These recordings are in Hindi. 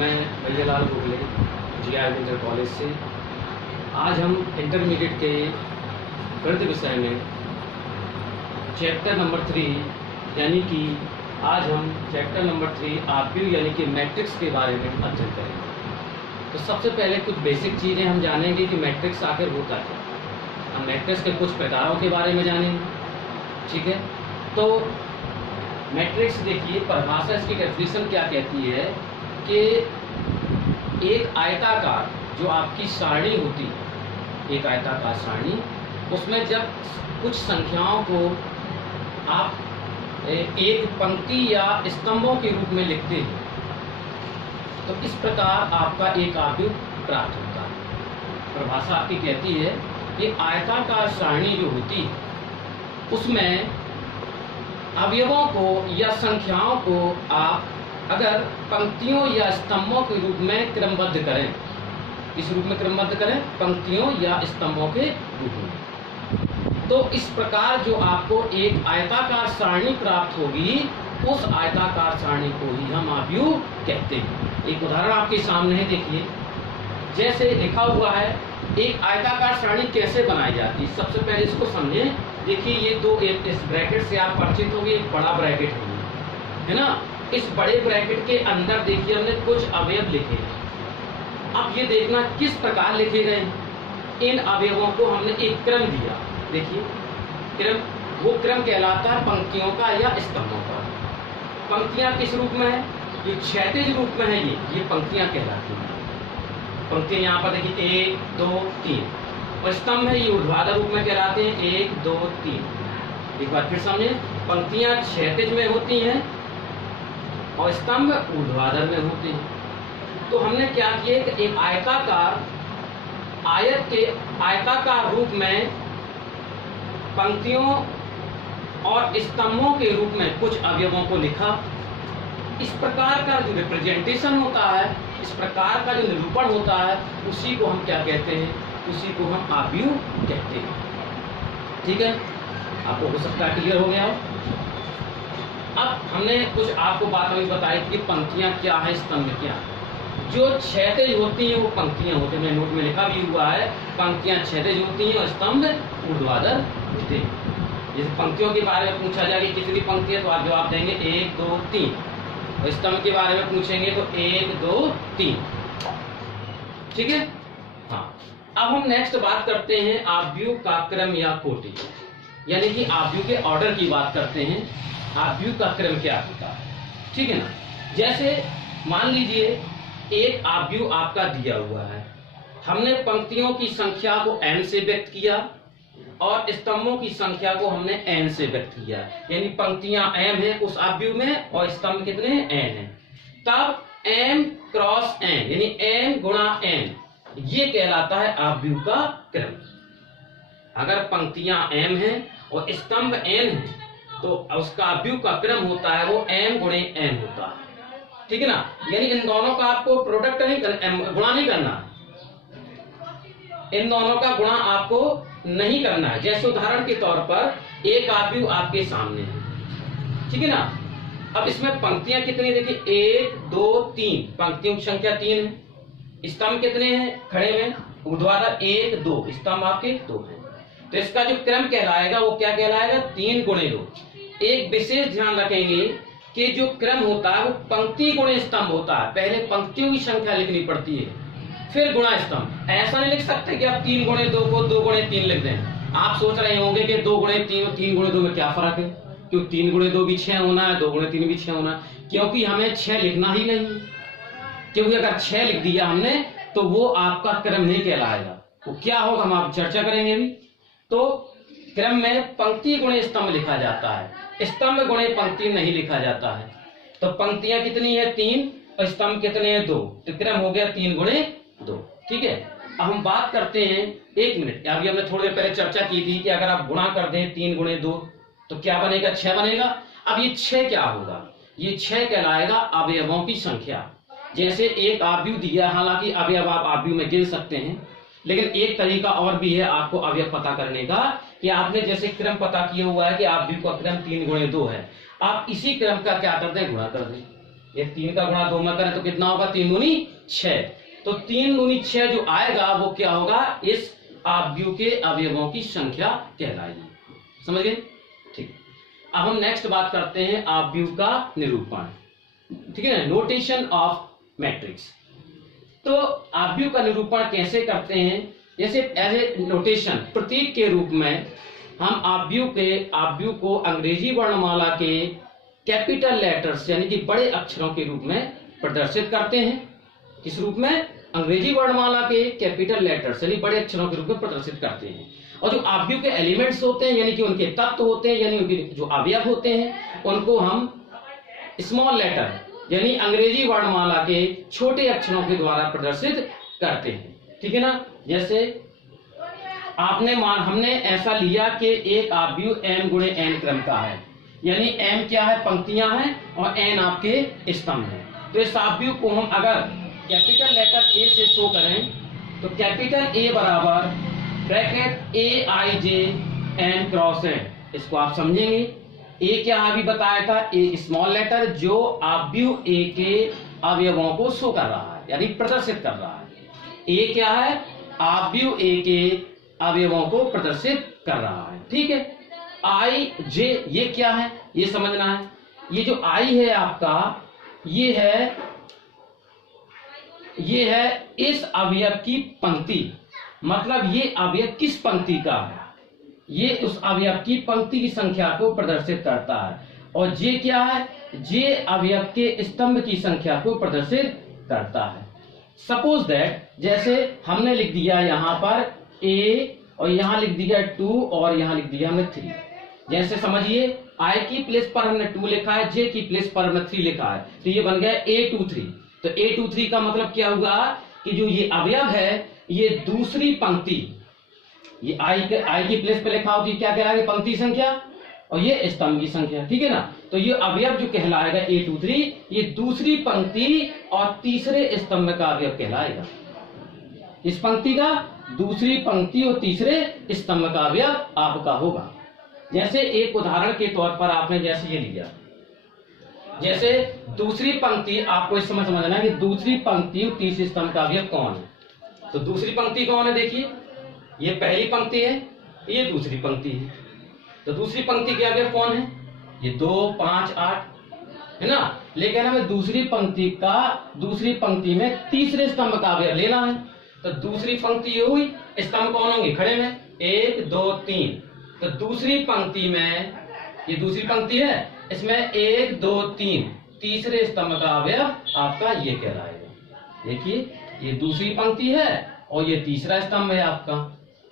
मैं Bhaiyalal Gokhale GR inter college से। आज हम इंटरमीडिएट के गणित विषय में चैप्टर नंबर 3 यानी कि आज हम चैप्टर नंबर 3 आरपीयू यानी कि मैट्रिक्स के बारे में अध्ययन करेंगे। तो सबसे पहले कुछ बेसिक चीज़ें हम जानेंगे कि मैट्रिक्स आखिर होता क्या है। हम मैट्रिक्स के कुछ प्रकारों के बारे में जानेंगे, ठीक है। तो मैट्रिक्स देखिए, परिभाषा इसकी डेफिनेशन क्या कहती है कि एक आयताकार जो आपकी सारणी होती है, एक आयताकार सारणी, उसमें जब कुछ संख्याओं को आप एक पंक्ति या स्तंभों के रूप में लिखते हैं तो इस प्रकार आपका एक आव्यूह प्राप्त होता है। परिभाषा आपकी कहती है कि आयताकार सारणी जो होती है उसमें अवयवों को या संख्याओं को आप अगर पंक्तियों या स्तंभों के रूप में क्रमबद्ध करें, किस रूप में क्रमबद्ध करें? पंक्तियों या स्तंभों के रूप में। तो इस प्रकार जो आपको एक आयताकार सारणी प्राप्त होगी, उस आयताकार सारणी को ही हम आव्यूह कहते हैं। एक उदाहरण आपके सामने है, देखिए। जैसे लिखा हुआ है, एक आयताकार सारणी कैसे बनाई जाती है। सबसे पहले इसको समझें। देखिए, ये दो, एक इस ब्रैकेट से आप परिचित होंगे, एक बड़ा ब्रैकेट है ना। इस बड़े ब्रैकेट के अंदर देखिए हमने कुछ अवयव लिखे हैं। अब ये देखना किस प्रकार लिखे गए हैं। इन अवयवों को हमने एक क्रम दिया। देखिए क्रम, वो क्रम कहलाता है पंक्तियों का या स्तंभों का। पंक्तियां किस रूप में है? ये क्षैतिज रूप में है। ये पंक्तियां कहलाती हैं। पंक्तियां यहाँ पर देखिए 1 2 3, और स्तंभ है ये ऊर्ध्वाधर रूप में कहलाते हैं 1 2 3। एक बार फिर समझे, पंक्तियां क्षैतिज में होती हैं और स्तंभ ऊर्ध्वाधर में होते हैं। तो हमने क्या किया कि एक आयताकार, आयत के आयताकार रूप में पंक्तियों और स्तंभों के रूप में कुछ अवयवों को लिखा। इस प्रकार का जो रिप्रेजेंटेशन होता है, इस प्रकार का जो निरूपण होता है, उसी को हम क्या कहते हैं? उसी को हम आव्यूह कहते हैं। ठीक है, आपको हो सकता है क्लियर हो गया हो। अब हमने कुछ आपको बात अभी बताई कि पंक्तियां क्या है, स्तंभ क्या है। जो क्षैतिज होती हैं वो पंक्तियां होती हैं, नोट में लिखा भी हुआ है, पंक्तियां क्षैतिज होती हैं और स्तंभ ऊर्ध्वाधर होते हैं। जैसे पंक्तियों के बारे में पूछा जाए कि कितनी पंक्ति है, तो आप जवाब देंगे 1 2 3। और स्तंभ के बारे में पूछेंगे तो 1 2 3। ठीक है। हाँ, अब हम नेक्स्ट बात करते हैं आव्यूह का क्रम या कोटि, यानी कि आव्यूह के ऑर्डर की बात करते हैं। आव्यूह का क्रम क्या होता है, ठीक है ना। जैसे मान लीजिए एक आव्यूह आपका दिया हुआ है, हमने पंक्तियों की संख्या को n से व्यक्त किया और स्तंभों की संख्या को हमने n से व्यक्त किया, यानी पंक्तियां m है उस आव्यूह में और स्तंभ कितने n है। तब m क्रॉस n यानी n गुणा n, ये कहलाता है आव्यूह का क्रम। अगर पंक्तियां m है और स्तंभ n है तो उसका आव्यूह का क्रम होता है वो m गुणे n होता है। ठीक है ना। यानी इन दोनों का आपको प्रोडक्ट नहीं गुणा नहीं करना, इन दोनों का गुणा आपको नहीं करना है। जैसे उदाहरण के तौर पर एक आव्यूह आपके सामने है, ठीक है ना। अब इसमें पंक्तियां कितनी, देखिए 1 2 3, पंक्तियों की संख्या 3 है। स्तंभ कितने हैं खड़े में? ऊर्ध्वाधर 1 2, स्तंभ आपके 2 है। तो इसका जो क्रम कहलाएगा वो क्या कहलाएगा? 3 गुणे 2। एक विशेष ध्यान रखेंगे कि जो क्रम होता है वो पंक्ति गुणे स्तंभ होता है। पहले पंक्तियों की संख्या लिखनी पड़ती है, फिर गुणा स्तंभ। ऐसा नहीं लिख सकते कि आप 3 गुणे 2 को 2 गुणे 3 लिख दें। आप सोच रहे होंगे कि 2 गुणे 3 और 3 गुणे 2 में क्या फर्क है, क्यों 3 गुणे 2 भी 6 होना है, 2 गुणे 3 भी 6 होना है। क्योंकि हमें 6 लिखना ही नहीं, क्योंकि अगर 6 लिख दिया हमने तो वो आपका क्रम नहीं कहलाएगा। वो क्या होगा हम आप चर्चा करेंगे अभी। तो क्रम में पंक्ति गुणे स्तंभ लिखा जाता है, स्तंभ गुणे पंक्ति नहीं लिखा जाता है। तो पंक्तियां कितनी है 3 और स्तंभ कितने हैं 2, तो क्रम हो गया 3 गुणे 2। ठीक है। अब हम बात करते हैं, 1 मिनट, अभी हमने थोड़ी देर पहले चर्चा की थी कि अगर आप गुणा कर दें 3 गुणे 2 तो क्या बनेगा? 6 बनेगा। अब ये 6 क्या होगा? ये 6 कहलाएगा अवयवों की संख्या। जैसे एक आव्यूह दिया, हालांकि अवयव आप आव्यूह में गिन सकते हैं, लेकिन एक तरीका और भी है आपको अवयव पता करने का कि आपने जैसे क्रम पता किया हुआ है कि आव्यूह का क्रम 3 गुणे 2 है, आप इसी क्रम का क्या करते हैं? गुणा कर दें। ये 3 का गुणा 2 में करें तो कितना होगा, 3 दूनी 6। तो 3 दूनी 6 जो आएगा वो क्या होगा, इस आव्यूह के अवयवों की संख्या कहलाएगी। समझ गए? ठीक। अब हम नेक्स्ट बात करते हैं आव्यूह का निरूपण। ठीक है ना, नोटेशन ऑफ मैट्रिक्स। तो आव्यूह का निरूपण कैसे करते हैं, जैसे एज ए नोटेशन, प्रतीक के रूप में हम आव्यूह को अंग्रेजी वर्णमाला के कैपिटल लेटर्स यानी कि बड़े अक्षरों के रूप में प्रदर्शित करते हैं। किस रूप में? अंग्रेजी वर्णमाला के कैपिटल लेटर्स यानी बड़े अक्षरों के रूप में प्रदर्शित करते हैं। और जो आव्यूह के एलिमेंट्स होते हैं यानी कि उनके तत्व होते हैं यानी उनके जो अवयव होते हैं उनको हम स्मॉल लेटर यानी अंग्रेजी वर्णमाला के छोटे अक्षरों के द्वारा प्रदर्शित करते हैं। ठीक है ना, जैसे हमने ऐसा लिया कि एक आव्यूह m गुणे n क्रम का है, यानी m क्या है, पंक्तियां हैं और n आपके स्तंभ हैं। तो इस आव्यूह को हम अगर कैपिटल लेटर A से शो करें तो कैपिटल A बराबर bracket A I J n cross n, इसको आप समझेंगे। A क्या अभी बताया था, A स्मॉल लेटर जो आव्यूह A के अवयवों को शो कर रहा है यानी प्रदर्शित कर रहा है। A क्या है, आव्यूह A के अवयवों को प्रदर्शित कर रहा है। ठीक है। I J ये क्या है, ये समझना है। ये जो I है आपका, ये है इस अवयव की पंक्ति, मतलब ये अवयव किस पंक्ति का है, ये उस अवयव की पंक्ति की संख्या को प्रदर्शित करता है। और जे क्या है, जे अवयव के स्तंभ की संख्या को प्रदर्शित करता है। सपोज दैट, जैसे हमने लिख दिया यहाँ पर A और यहाँ लिख दिया 2 और यहाँ लिख दिया हमने 3। जैसे समझिए I की प्लेस पर हमने 2 लिखा है, J की प्लेस पर हमने 3 लिखा है, तो ये बन गया A23। तो A23 का मतलब क्या हुआ कि जो ये अवयव है ये दूसरी पंक्ति, ये I की प्लेस पे लिखा हो तो क्या कहलाएगा, पंक्ति संख्या, और ये स्तंभ की संख्या। ठीक है ना, तो ये अवयव जो कहलाएगा A23 ये दूसरी पंक्ति और तीसरे स्तंभ का अवयव कहलाएगा। इस पंक्ति का दूसरी पंक्ति और तीसरे स्तंभ का अवयव आपका होगा। जैसे एक उदाहरण के तौर पर आपने जैसे ये लिया, जैसे दूसरी पंक्ति, आपको इस समय समझना है कि दूसरी पंक्ति और तीसरे स्तंभ का अवयव कौन है। तो दूसरी पंक्ति कौन है, देखिए ये पहली पंक्ति है, ये दूसरी पंक्ति है। तो दूसरी पंक्ति के अवयव कौन है, ये 2 5 8 है ना। लेकिन हमें दूसरी पंक्ति में तीसरे स्तंभ का अवयव लेना है। तो दूसरी पंक्ति ये हुई, स्तंभ कौन होंगे खड़े में, 1 2 3। तो दूसरी पंक्ति में, ये दूसरी पंक्ति है, इसमें 1 2 3 तीसरे स्तंभ का अवयव आपका ये कहलाएगा। देखिए ये दूसरी पंक्ति है और ये तीसरा स्तंभ है आपका,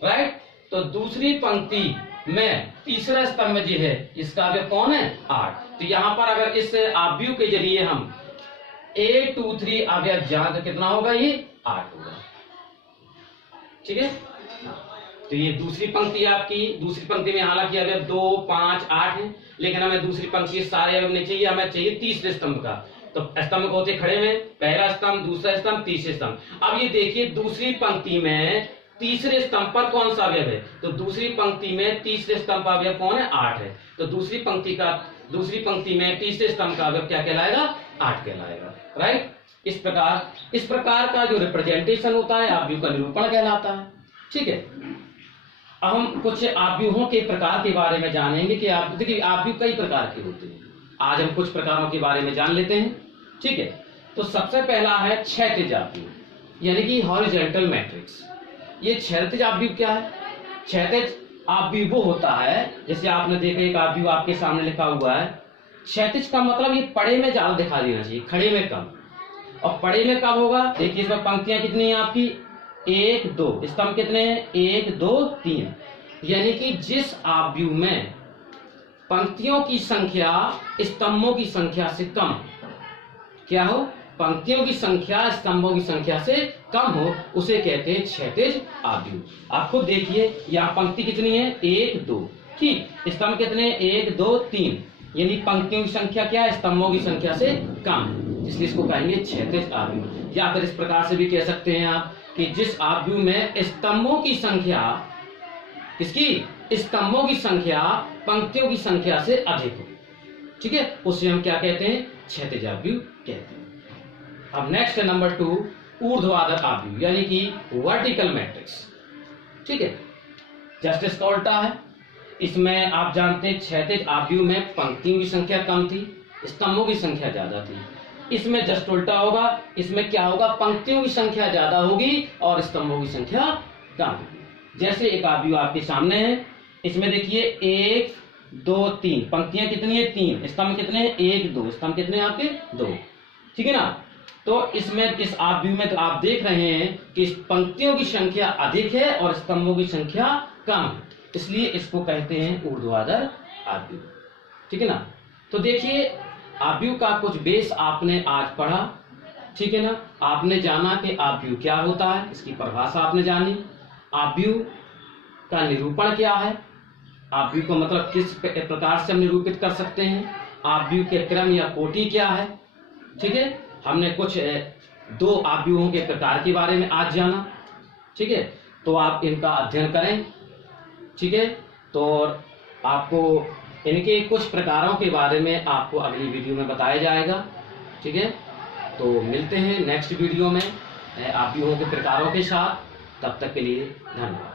राइट। तो दूसरी पंक्ति में तीसरा स्तंभ जो है इसका अवयव कौन है, 8। तो यहाँ पर अगर इस आव्यूह के जरिए हम A23 अवयव जान तो कितना होगा, ये 8 होगा। ठीक है। तो ये दूसरी पंक्ति आपकी, दूसरी पंक्ति में हालांकि अवयव 2 5 8 है, लेकिन हमें दूसरी पंक्ति सारे अवयव नहीं चाहिए, हमें चाहिए तीसरे स्तंभ का। तो स्तंभ को होते खड़े में, पहला स्तंभ, दूसरा स्तंभ, तीसरे स्तंभ। अब ये देखिए दूसरी पंक्ति में तीसरे स्तंभ पर कौन सा अवयव है, तो दूसरी पंक्ति में तीसरे स्तंभ का अवयव कौन है, 8 है। तो दूसरी पंक्ति में तीसरे स्तंभ का अवयव क्या कहलाएगा, 8 कहलाएगा, राइट। इस प्रकार का जो रिप्रेजेंटेशन होता है आव्यूह का निरूपण कहलाता है। ठीक है। अब हम कुछ आव्यूहों के प्रकार के बारे में जानेंगे कि आव्यूह कई प्रकार के होते हैं। आज हम कुछ प्रकारों के बारे में जान लेते हैं। ठीक है। तो सबसे पहला है क्षैतिज आव्यूह यानी कि हॉरिजॉन्टल मैट्रिक्स। ये क्षैतिज आव्यूह क्या है, क्षैतिज आव्यूह वो होता है, जैसे आपने देखा एक आव्यूह आपके सामने लिखा हुआ है। क्षैतिज का मतलब ये पड़े में ज्यादा दिखा देना चाहिए, खड़े में कम। और पड़े में कब होगा, देखिए इसमें पंक्तियां कितनी है आपकी, 1 2, स्तंभ कितने हैं, 1 2 3। यानी कि जिस आव्यूह में पंक्तियों की संख्या स्तंभों की संख्या से कम, क्या हो, पंक्तियों की संख्या स्तंभों की संख्या से कम हो, उसे कहते हैं क्षैतिज आव्यूह। आप खुद देखिए यहाँ पंक्ति कितनी है, 1 2, ठीक, स्तंभ कितने, 1 2 3। यानी पंक्तियों की संख्या क्या है, स्तंभों की संख्या से कम, इसलिए इसको कहेंगे क्षैतिज आव्यूह। या फिर इस प्रकार से भी कह सकते हैं आप कि जिस आव्यूह में स्तंभों की संख्या, किसकी, स्तंभों की संख्या पंक्तियों की संख्या से अधिक हो। ठीक है, उसे हम क्या कहते हैं, क्षैतिज आव्यूह कहते हैं। अब नेक्स्ट है नंबर 2 ऊर्ध्वाधर आव्यूह यानी कि वर्टिकल मैट्रिक्स। ठीक है, जस्ट इसका उल्टा है। इसमें आप जानते हैं क्षैतिज आव्यूह में पंक्तियों की संख्या कम थी, स्तंभों की संख्या ज्यादा थी। इसमें जस्ट उल्टा होगा, इसमें क्या होगा, पंक्तियों की संख्या ज्यादा होगी और स्तंभों की संख्या कम होगी। जैसे एक आव्यूह आपके सामने है, इसमें देखिए 1 2 3 पंक्तियां कितनी है, 3, स्तंभ कितने हैं, 1 2, स्तंभ कितने हैं आपके, 2। ठीक है ना। तो इसमें इस आव्यूह में तो आप देख रहे हैं कि पंक्तियों की संख्या अधिक है और स्तंभों की संख्या कम है, इसलिए इसको कहते हैं ऊर्ध्वाधर आव्यूह। ठीक है ना। तो देखिए आव्यूह का कुछ बेस आपने आज पढ़ा। ठीक है ना, आपने जाना कि आव्यूह क्या होता है, इसकी परिभाषा आपने जानी, आव्यूह का निरूपण क्या है, आव्यूह को मतलब किस प्रकार से हम निरूपित कर सकते हैं, आव्यूह के क्रम या कोटि क्या है। ठीक है, हमने कुछ 2 आव्यूहों के प्रकार के बारे में आज जाना। ठीक है, तो आप इनका अध्ययन करें। ठीक है, तो आपको इनके कुछ प्रकारों के बारे में आपको अगली वीडियो में बताया जाएगा। ठीक है, तो मिलते हैं नेक्स्ट वीडियो में आव्यूहों के प्रकारों के साथ। तब तक के लिए धन्यवाद।